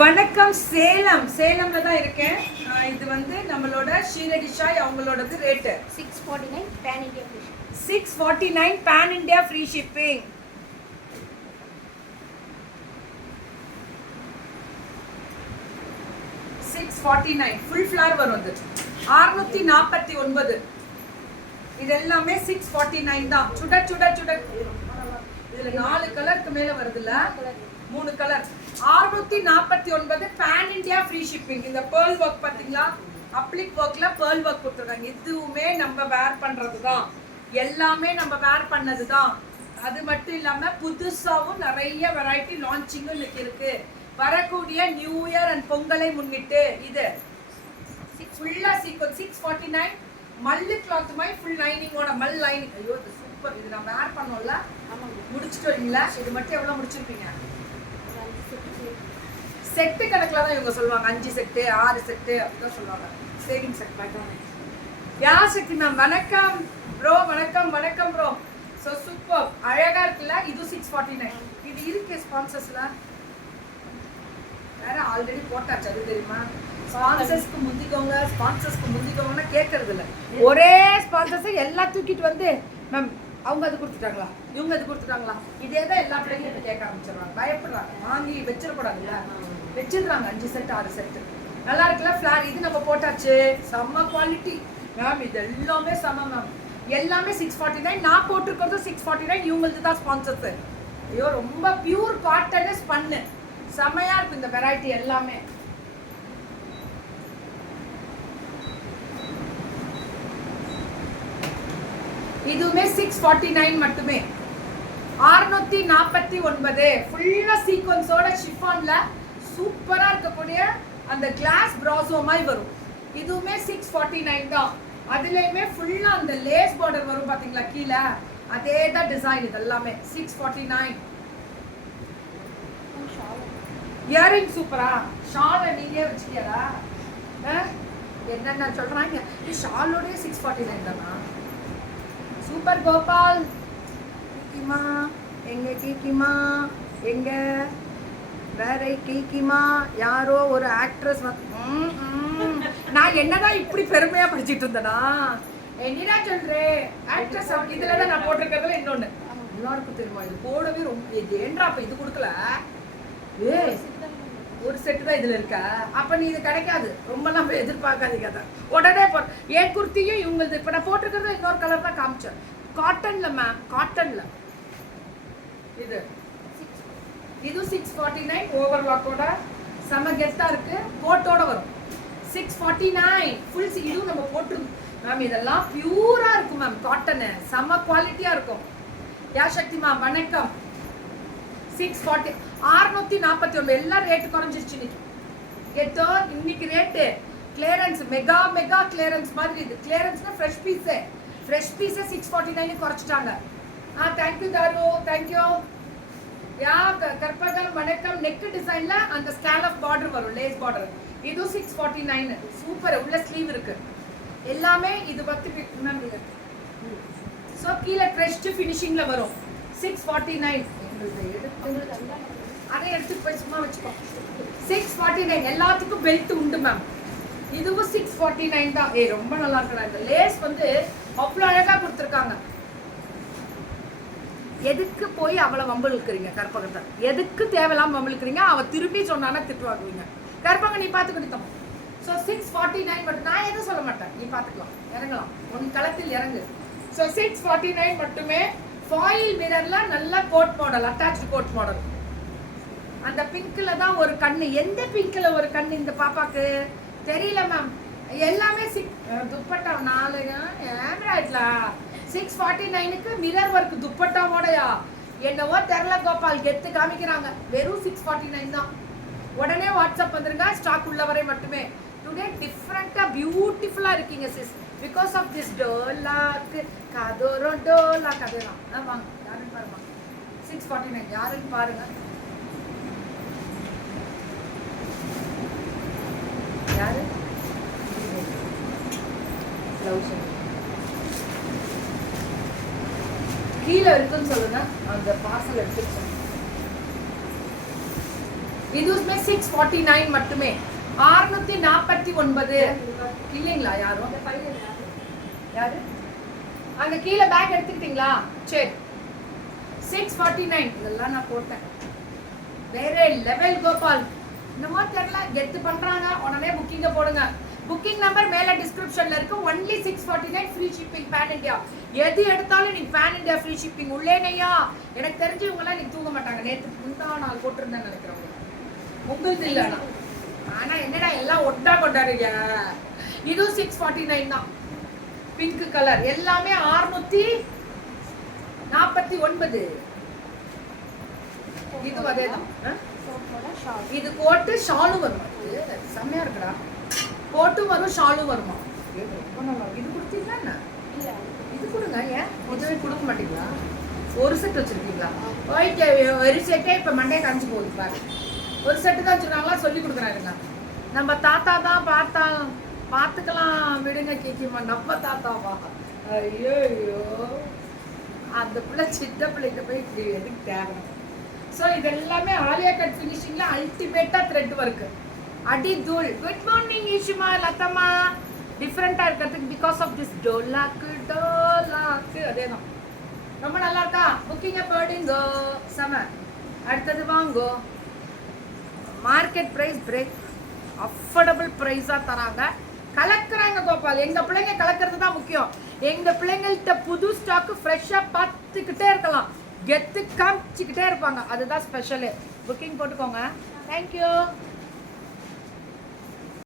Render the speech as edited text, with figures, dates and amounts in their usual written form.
வணக்கம். சேலம்ல தான் இருக்கேன். இது வந்து நம்மளோட ஷீரடி ஷாய் அவங்களோடது rate 649 pan India free 649 pan India free shipping. Full flare வரும். அது 649. இது எல்லாமே 649 தான். சுட சுட சுட. இதுல 4 கலருக்கு மேல வருதுல்ல, 3 colour. 649 pan India free shipping. இந்த பேர்ல் ஒர்க் பாத்தீங்களா, அப்ளிக் ஒர்க்ல பேர்ல் ஒர்க் கொடுத்துருக்காங்க. இதுவுமே நம்ம வேர் பண்றது தான், எல்லாமே நம்ம வேர் பண்ணது தான். அது மட்டும் இல்லாம புதுசாவும் நிறைய வெரைட்டி லான்ச்சிங்கும் இன்னைக்கு இருக்கு. வரக்கூடிய நியூ இயர் அண்ட் பொங்கலை முன்னிட்டு இது ஃபுல்லா சீக்வன்ஸ் 649 மல்லு கிளாத் மாதிரி ஃபுல் லைனிங்கோட மல் லைனிங். ஐயோ இது சூப்பர். இது நான் வேர் பண்ணோம்ல, முடிச்சுட்டு வரீங்களா? இது மட்டும் எவ்வளவு முடிச்சிருப்பீங்க? செட்டு கணக்குல தான் இவங்க சொல்லுவாங்க. 5 செட்டு 6 செட்டு அப்படிதான் சொல்லுவாங்க. சேவிங் செட் பார்க்கலாம். யா சக்தி மேம் வணக்கம் ப்ரோ. வணக்கம் ப்ரோ. ஸோ சூப்பர், அழகா இருக்குல்ல. இது 649. இது இருக்கு ஸ்பான்சர்ஸ்ல வேற ஆல்ரெடி போட்டாச்சு, அது தெரியுமா? ஸ்பான்சர்ஸ்க்கு முந்திக்கோங்கன்னா கேட்கறது இல்லை. ஒரே ஸ்பான்சர்ஸ் எல்லாம் தூக்கிட்டு வந்து மேம் அவங்க அது கொடுத்துட்டாங்களா, இவங்க அது கொடுத்துட்டாங்களா, இதே தான் எல்லா பிள்ளைங்களும் கேட்க ஆரம்பிச்சிடுறாங்க. பயப்படுறாங்க, வாங்கி வச்சிடக்கூடாதுல்ல. வச்சிருக்காங்க 5 செட் 6 செட்டு. நல்லா இருக்குல்ல ஃபிளார். இது நம்ம போட்டாச்சு, செம்ம குவாலிட்டி மேம். இது எல்லாமே செம்ம மேம். எல்லாமே 649. நான் போட்டிருக்கிறது 649. இவங்களுக்கு தான் ஸ்பான்சர்ஸ். ஐயோ ரொம்ப பியூர் காட்டன் ஸ்பன்னு, செம்மையா இருக்கு இந்த வெரைட்டி எல்லாமே. இதுவுமே 649 மட்டுமே. 649 ஃபுல்லா சீக்வன்ஸோட ஷிஃபான்ல சூப்பரா இருக்கக்கூடிய அந்த கிளாஸ் பிராசோ மாதிரி வரும். இதுவுமே 649 தான். அதுலயுமே ஃபுல்லா அந்த லேஸ் பார்டர் வரும் பாத்தீங்களா கீழே, அதே தான் டிசைன். இது எல்லாமே 649. இயரிங் சூப்பரா. ஷாலை நீங்களே வச்சுக்கியாரா? என்னென்ன சொல்றாங்க, இது ஷாலோடய 649 தானா? சூப்பர் கோபால். கீக்கிமா கீக்கிமா எங்க வேற கீக்கிமா யாரோ ஒரு ஆக்ட்ரஸ். நான் என்னதான் இப்படி பெருமையா படிச்சுட்டு இருந்தேனா? என்னடா சொல்றேன் ஆக்ட்ரஸ். இதுலதான் நான் போட்டிருக்கிறதுல இன்னொன்னு எல்லாருக்கும் தெரியுமா, இது போடவே ரொம்ப ஏன்றா அப்ப இது கொடுக்கல. ஒரு செட்டு தான் இதுல இருக்கா? அப்ப நீ இது கிடைக்காது. ரொம்ப நம்ம எதிர்பார்க்காதீங்க. அதை உடனே ஏன் குர்த்தியும் இவங்களுக்கு இப்ப நான் போட்டிருக்கிறது இன்னொரு கலர் தான் காமிச்சேன். காட்டன்ல மேம், காட்டன்ல இது 649 ஓவர்லாக்கோட செம கெத்தா இருக்கு. கோட்டோட வரும் 649 ஃபுல். இதுவும் நம்ம போட்டிருந்தோம் மேம். இதெல்லாம் பியூரா இருக்கும் மேம். காட்டனு செம குவாலிட்டியா இருக்கும். யா சக்தி மேம் வணக்கம். 640 649. எல்லாம் ரேட்டு குறைஞ்சிருச்சு இன்னைக்கு. கேட்டோ இன்னைக்கு ரேட்டு கிளியரன்ஸ், மெகா கிளியரன்ஸ் மாதிரி. இது கிளியரன்ஸ்னா ஃப்ரெஷ் பீஸே 649 குறைச்சிட்டாங்க. தேங்க்யூ தாரு, தேங்க்யூ. யா கற்பகம் வணக்கம். நெக் டிசைன்ல அந்த ஸ்கேலப் பார்டர் வரும், லேஸ் பார்டர். இது 649. சூப்பர். உள்ள ஸ்லீவ் இருக்கு எல்லாமே. இது பத்தி மேம் இருக்கு. ஸோ கீழே க்ரெஷ்ட் ஃபினிஷிங்ல வரும் 649. அதை எடுத்துட்டு போய் சும்மா வச்சுக்கோ. 649 எல்லாத்துக்கும் பெல்ட் உண்டு மேம். இதுவும் 649 தான். ரொம்ப நல்லா இருக்கா. இந்த லேஸ் வந்து அவ்வளோ அழகா கொடுத்துருக்காங்க. எதுக்கு போய் அவளை வம்பிழுக்கிறீங்க கற்பகத்தை? எதுக்கு தேவையில்லாம வம்பிழுக்கிறீங்க? அவ திரும்பி சொன்னானா திட்டு வாங்குவீங்க. கற்பக நீ பார்த்து கொடுத்தோம். ஸோ 649 மட்டும். நான் எதுவும் சொல்ல மாட்டேன், நீ பார்த்துக்கலாம், இறங்கலாம், உன் களத்தில் இறங்கு. ஸோ 649 மட்டுமே. ஃபாயில் மிரர்ல நல்ல code model, attached code model. அந்த பிங்க்ல தான் ஒரு கண்ணு. எந்த பிங்க்ல ஒரு கண்ணு இந்த பாப்பாக்கு தெரியல மேம். எல்லாமே துப்பட்டா 4 ஏம்ராய்ட்ல 649க்கு மிரர் ஒர்க் துப்பட்டாவோடயா என்னவோ தெரியல கோபால். கெத்து காமிக்கிறாங்க. வெறும் 649 தான். உடனே வாட்ஸ்அப் வந்துருங்க. ஸ்டாக் உள்ள வரை மட்டுமே. டுடே டிஃப்ரெண்டா பியூட்டிஃபுல்லா இருக்கீங்க sis. Because of this டோலாக் கதோரோ Dola கதோரா. வாங்க யாருன்னு பாருங்க. 649 யாருன்னு பாருங்க. யாரு கீழே இருக்குன்னு சொல்லுங்க. அந்த பார்சல் எடுத்துட்டு இதுவுமே 649 மட்டுமே. 649 இல்லைங்களா? யாரும் யாரு அங்க கீழே பேக் எடுத்துக்கிட்டீங்களா? சரி 649 இதெல்லாம் நான் போட்டேன். வேற லெவல் கோபால். என்னமோ தெரியல, கெத்து பண்றாங்க. உடனே புக்கிங்க போடுங்க. புக்கிங் நம்பர் மேல டிஸ்கிரிப்ஷன்ல இருக்கு. Only 649 free shipping pan India. எது எடுத்தாலும் நீ பேன் இந்தியா ஃப்ரீ ஷிப்பிங். உள்ளேனையா எனக்கு தெரிஞ்சு இவங்கெல்லாம் நீ தூங்க மாட்டாங்க. நேற்று முந்தா நாள் போட்டிருந்தேன்னு நினைக்கிறவங்க உங்களுக்கு இல்லைனா. ஆனா என்னடா எல்லாம் ஒட்டா கொண்டாடுங்க. இதுவும் 649 தான். பிங்க் கலர் எல்லாமே 649. இது அதேதான். இது கோட்டு ஷாலும் வருமா? இது செம்மையா இருக்குடா. கோட்டும் வரும் ஷாலும் வருமா? ரொம்ப நல்லா. இது கொடுத்தீங்களா என்ன? இது கொடுங்க. ஏன் இதுவே கொடுக்க மாட்டீங்களா? ஒரு செட் வச்சிருக்கீங்களா? ஓகே, ஒரு செட்டே இப்ப மண்டே காமிச்சு போகுது பாரு. ஒரு செட்டு தான் வச்சிருக்காங்களா? சொல்லி கொடுக்குறாருங்க. நம்ம தாத்தா தான் பார்த்துக்கலாம் விடுங்க. கேட்குமா நம்ம தாத்தாவா? ஐயோ அந்த பிள்ளை சின்ன பிள்ளைகிட்ட போய் இப்படி எதுக்கு தேவை? ஸோ இது எல்லாமே ஆலியா கட் ஃபினிஷிங்ல அல்டிமேட்டா த்ரெட் ஒர்க். அடி தூள். குட் மார்னிங் ஈஷுமா லதம்மா. டிஃப்ரெண்டா இருக்கிறதுக்கு பிகாஸ் ஆஃப் திஸ் டோலாக்கு அதே தான். ரொம்ப நல்லா இருக்கா? புக்கிங்க போடுங்கோ. செம. அடுத்தது வாங்கோ. Market price break. அஃபோர்டபுள் ப்ரைஸா தராங்க. கலக்குறாங்க கோபால். எங்க பிள்ளைங்க கலக்கிறது தான் முக்கியம். எங்க பிள்ளைங்கள்ட்ட புது ஸ்டாக்கு ஃப்ரெஷ்ஷா பார்த்துக்கிட்டே இருக்கலாம். கெத்து காமிச்சிக்கிட்டே இருப்பாங்க. அதுதான் ஸ்பெஷலு. புக்கிங் போட்டுக்கோங்க. தேங்க்யூ.